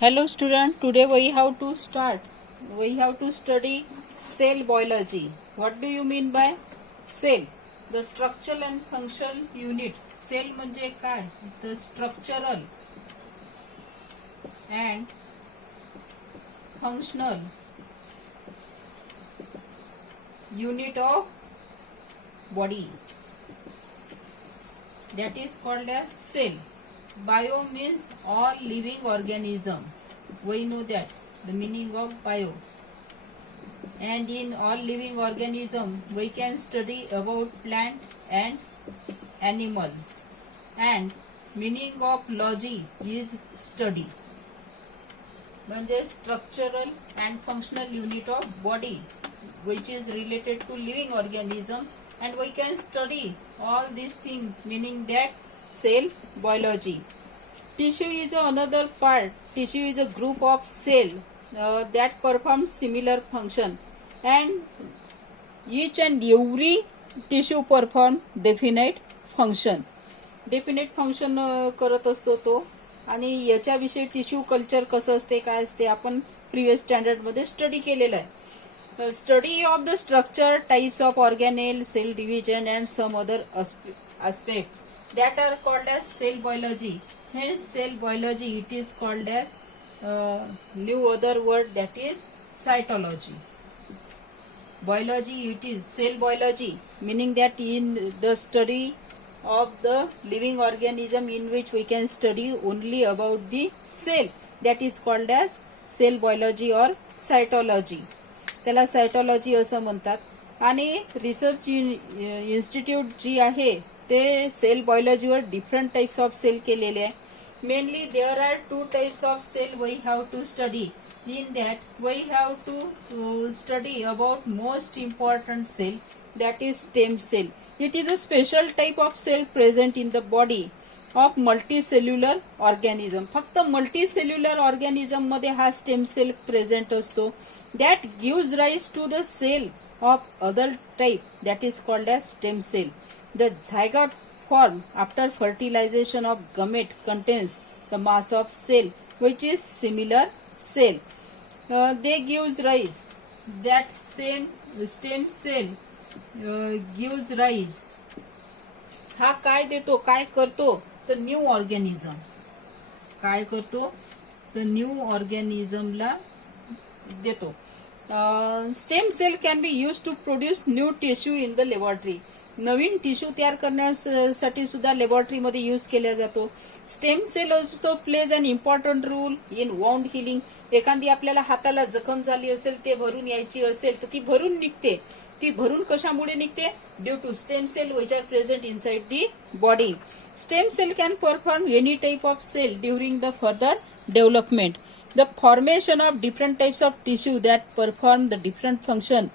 Hello student, today we have to study cell biology. What do you mean by cell? The structural and functional unit. Cell म्हणजे काय? The structural and functional unit of body. That is called as cell. Bio means all living organism. We know that the meaning of bio. And in all living organism we can study about plant and animals. And meaning of logy is study. म्हणजे structural and functional unit of body which is related to living organism, and we can study all these things, meaning that cell biology. Tissue is another part. Tissue is a group of cell that performs similar function, and each and every tissue perform definite function. Definite function करत असतो तो. आणि याच्याविषयी tissue culture कसं असते काय असते आपण प्रिव्हियस स्टँडर्ड मध्ये स्टडी केलेलं आहे. Study of the structure, types of organelle, cell division and some other aspects that are called as cell biology. Hence cell biology it is called as new other word, that is cytology. Biology it is cell biology, meaning that in the study of the living organism in which we can study only about the cell, that is called as cell biology or cytology. त्याला सायटॉलॉजी असं म्हणतात. आणि research institute जी आहे ते cell बायोलॉजीवर different types of cell केलेले आहे. Mainly there are two types of cell we have to study. In that we have to study about most important cell, that is stem cell. It is a special type of cell present in the body of multicellular organism. फक्त multicellular organism मध्ये हा stem cell present असतो. That gives rise to the cell of other type, that is called as stem cell. The zygote form after fertilization of gamete contains the mass of cell which is similar cell. They gives rise, that same stem cell gives rise. हा काय देतो, काय करतो, तर new organism. काय करतो, तर new ऑर्गॅनिझमला देतो. Stem cell can be use to produce new tissue in the laboratory. नवीन टिश्यू तयार करण्यासाठी सुद्धा लॅबोरेटरीमध्ये यूज केला जातो. Stem cell also plays an important role in wound healing. एखादी आपल्याला हाताला जखम झाली असेल, ते भरून यायची असेल तर ती भरून निघते. ती भरून कशामुळे निघते, due to stem cell which are present inside the body. Stem cell can perform any type of cell during the further development. The formation of different types of tissue that perform the different function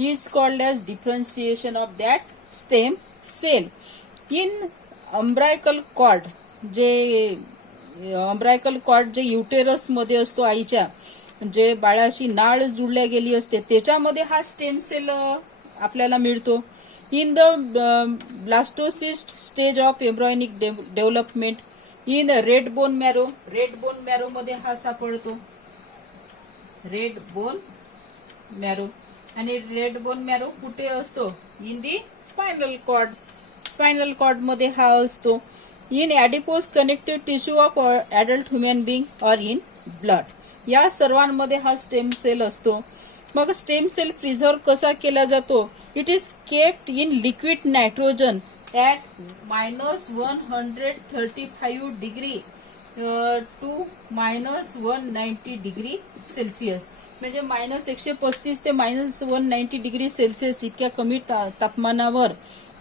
is called as differentiation of that stem cell. In umbilical cord, जे umbilical cord जे uterus मध्ये असतो आईच्या, जे बाळाशी नाळ जुळल्या गेली असते, त्याच्यामध्ये हा स्टेम सेल आपल्याला मिळतो. In the blastocyst stage of embryonic development, in red bone marrow, red bone marrow मध्ये हा सापडतो. Red bone marrow. आणि रेड बोन मॅरो कुठे असतो, in the spinal cord. Spinal cord मध्ये हा असतो. In adipose connective tissue of adult human being और इन ब्लड. या सर्वांमध्ये हा स्टेम सेल असतो. मग स्टेम सेल प्रिझर्व कसा केला जातो, it is kept in liquid nitrogen at -135 degree to -190 degree celsius. म्हणजे -135 ते -190 डिग्री सेल्सिअस इतक्या कमी तापमानावर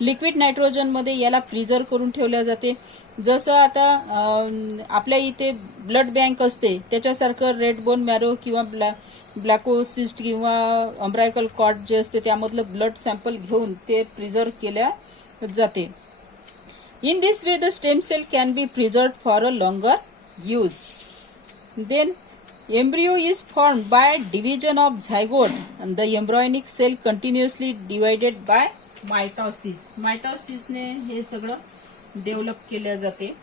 लिक्विड नायट्रोजन मध्ये याला प्रिझर्व करून ठेवल्या जाते. जसं आता आपल्या इथे ब्लड बँक असते त्याच्यासारखं रेड बोन मॅरो किंवा ब्लॅकोसिस्ट किंवा अम्ब्रायकल कॉर्ड जे असते त्यामधलं ब्लड सॅम्पल घेऊन ते प्रिझर्व केल्या जाते. In this way the stem cell can be preserve for a longer use. Then embryo is formed by division of zygote, and the embryonic cell continuously divided by mitosis. मायटॉसिसने हे सगळं develop केले जाते.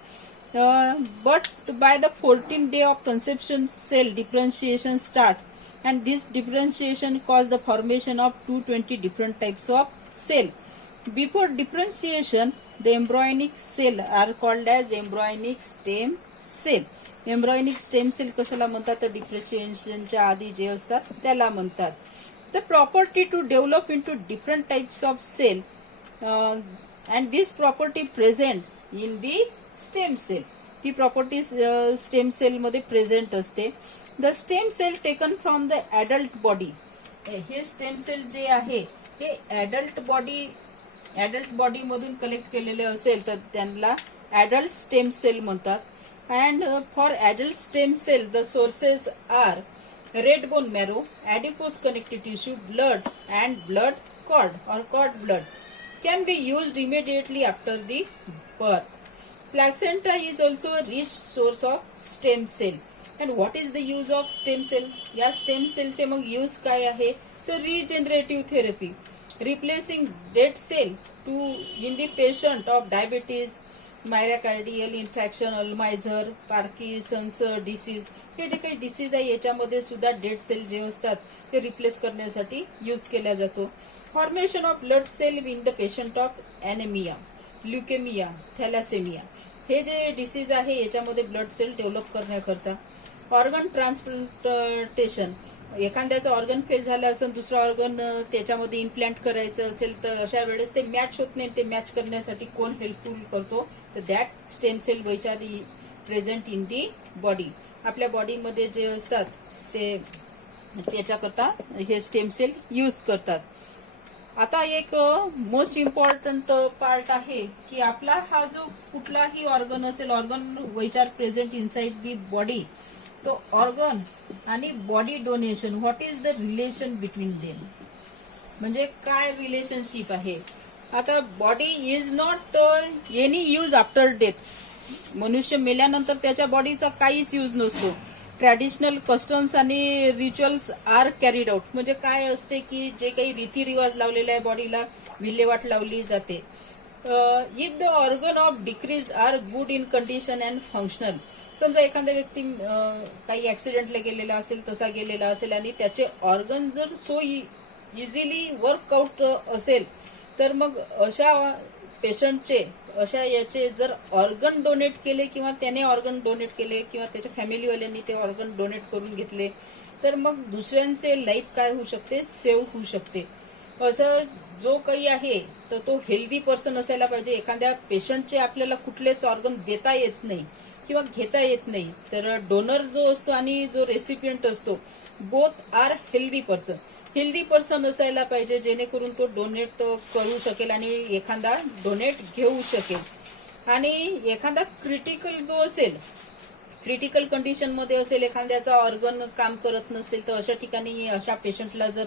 but by the 14th day of conception cell differentiation start, and this differentiation cause the formation of 220 different types of cell. Before differentiation, the embryonic cell are called as embryonic stem cell. Embryonic stem cell कशाला म्हणतात तर डिफरन्शिएशनच्या आधी जे असतात त्याला म्हणतात. The property to develop into different types of cell and this property present in the stem cell. ती प्रॉपर्टी स्टेम सेल मध्ये प्रेझेंट असते. The stem cell taken from the adult body. हे स्टेम सेल जे आहे हे adult body मधून collect केलेले असेल तर त्यांना ॲडल्ट स्टेम सेल म्हणतात. And for adult stem cell, the sources are red bone marrow, adipose connective tissue, blood, and blood cord or cord blood can be used immediately after the birth. Placenta is also a rich source of stem cell. And what is the use of stem cell? या stem cell चे मग use काय आहे तर regenerative therapy, replacing dead cell to in the patient of diabetes, myocardial infection, Alzheimer, Parkinson's disease, हे जे काही disease आहे याच्यामध्ये सुद्धा डेड सेल जे असतात ते रिप्लेस करण्यासाठी यूज केला जातो. Formation of blood cell in the patient of anaemia, leukaemia, thalassaemia, हे जे डिसीज आहे याच्यामध्ये ब्लड सेल डेव्हलप करण्याकरता. ऑर्गन ट्रान्सप्लांटेशन, एखाद्याचं ऑर्गन फेल झालं असेल, दुसरा ऑर्गन त्याच्यामध्ये इम्प्लांट करायचं असेल तर अशा वेळेस ते मॅच होत नाही. ते मॅच करण्यासाठी कोण हेल्पफुल करतो तर that stem cell which are present in the body. आपल्या बॉडीमध्ये जे असतात ते त्याच्याकरता हे स्टेम सेल यूज करतात. आता एक मोस्ट इम्पॉर्टंट पार्ट आहे की आपला हा जो कुठलाही ऑर्गन असेल, organ which are present inside the body, तो ऑर्गन आणि body donation, what is the relation between them, म्हणजे काय रिलेशनशिप आहे. आता body is not any use after death. मनुष्य मेल्यानंतर त्याच्या बॉडीचा काहीच यूज नसतो. ट्रॅडिशनल कस्टम्स आणि रिच्युअल्स आर कॅरीड आउट, म्हणजे काय असते की जे काही रीतिरिवाज लावलेले आहे बॉडीला विल्हेवाट लावली जाते. इफ द ऑर्गन ऑफ डिक्रीज are good in condition and functional. समजा एखाद्या व्यक्ती काही ऍक्सिडेंटला गेलेला असेल, तसा गेलेला असेल आणि त्याचे ऑर्गन जर सो इझिली वर्कआउट असेल तर मग अशा पेशंटचे, अशा याचे जर ऑर्गन डोनेट केले किंवा त्याने ऑर्गन डोनेट केले किंवा त्याच्या फॅमिलीवाल्यांनी ते ऑर्गन डोनेट करून घेतले तर मग दुसऱ्यांचे लाईफ काय होऊ शकते, सेव्ह होऊ शकते. असं जो काही आहे तर तो हेल्दी पर्सन असायला पाहिजे. एखाद्या पेशंटचे आपल्याला कुठलेच ऑर्गन देता येत नाही किंवा घेता येत नाही तर डोनर जो असतो आणि जो रेसिपियंट असतो both are healthy person. Healthy person असायला पाहिजे जेणेकरून तो डोनेट करू शकेल आणि एखादा डोनेट घेऊ शकेल. आणि एखादा क्रिटिकल जो असेल, क्रिटिकल कंडिशनमध्ये असेल, एखाद्याचा ऑर्गन काम करत नसेल तर अशा ठिकाणी अशा पेशंटला जर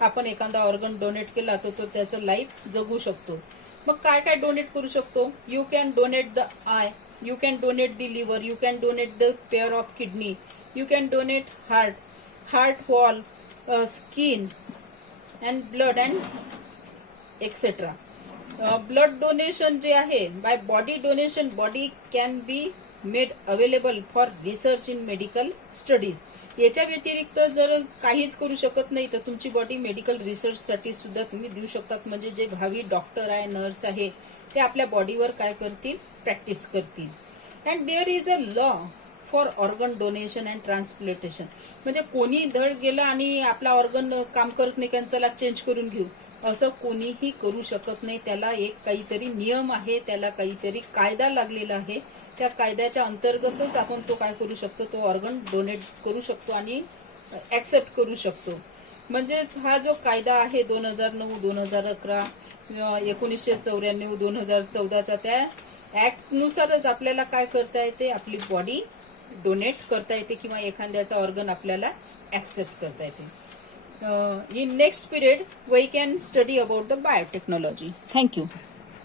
आपण एखादा ऑर्गन डोनेट केला तर तो त्याचं लाईफ जगू शकतो. मग काय काय डोनेट करू शकतो? You can donate the I, you can donate the liver, you can donate the pair of kidney, you can donate heart wall, skin and blood and etc. Blood donation जे आहे, by body donation body can be made available for research in medical studies. याच्या व्यतिरिक्त जर काहीच करू शकत नाही तर तुमची बॉडी मेडिकल रिसर्च साठी सुद्धा तुम्ही देऊ शकतात. म्हणजे जे भावी डॉक्टर आहे, नर्स आहे ते आपल्या बॉडीवर काय करतील, प्रॅक्टिस करतील. And there is a law for organ donation and transplantation. म्हणजे कोणी धड गेला आणि आपला ऑर्गन काम करत नाही कारण चला चेंज करून घेऊ, असं कोणीही करू शकत नाही. त्याला एक काहीतरी नियम आहे, त्याला काहीतरी कायदा लागलेला आहे. त्या कायद्याच्या अंतर्गतच आपण तो काय करू शकतो, तो ऑर्गन डोनेट करू शकतो आणि ॲक्सेप्ट करू शकतो. म्हणजेच हा जो कायदा आहे 2009, 2011, 1994, 2014च्या त्या ॲक्टनुसारच आपल्याला काय करता येते, आपली बॉडी डोनेट करता येते किंवा एखाद्याचा ऑर्गन आपल्याला ॲक्सेप्ट करता येते. in next period we can study about the biotechnology. Thank you.